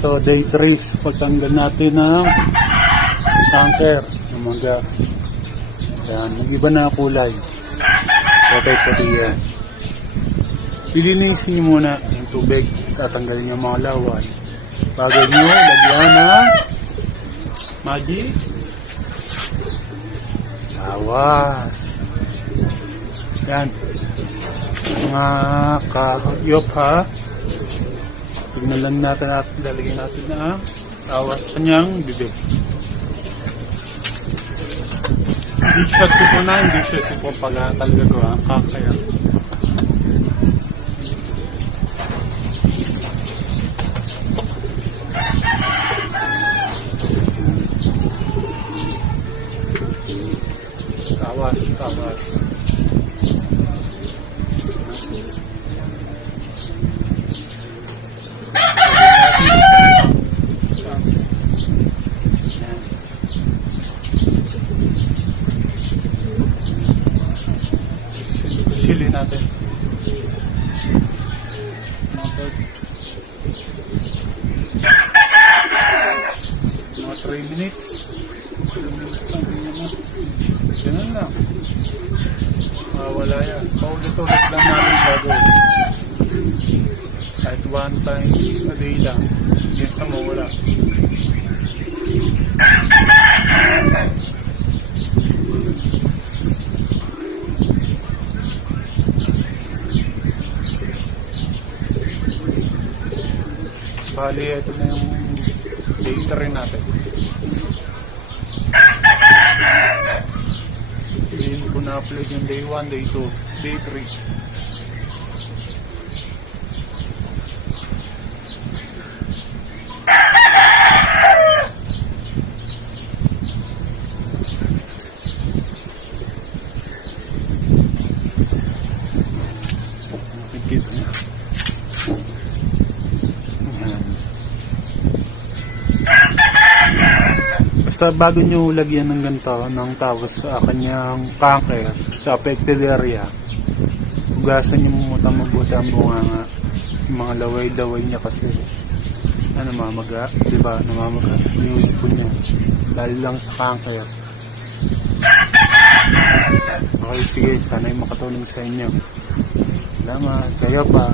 Ito, day 3. Pagtanggal natin ng anchor ng mangga. Yan, nag-iba na kulay. Puti yan. Pilinisin nyo muna yung tubig. Tatanggalin yung mga lawan. Bago nyo, lagyan ng magic tawas. Yan. Mga kahayop ha. Signalan natin at lalagyan natin na tawas kanyang bibig. Hindi siya sipon hindi siya sipon pala talaga ko ha. Kaya tawas. Sili natin. Mga 3 minutes. Ganun lang. Wala yan. Paulit-ulit lang namin gagawin. Kahit 1 time a day lang. Yes, sa mawala. Bali, ito na yung data rin natin. Hindi ko na-upload yung day 1, day 2, day 3. Nakikita niya. Basta bago nyo lagyan ng ganito ng tawas sa kanyang kanker sa affected area, hugasan nyo muna mabuti ang bunganga, yung mga laway-laway niya kasi namamaga, diba? Namamaga yung spoon niya dahil lang sa kanker. Okay, sige, sana'y makatulong sa inyo. Salamat, kayo pa.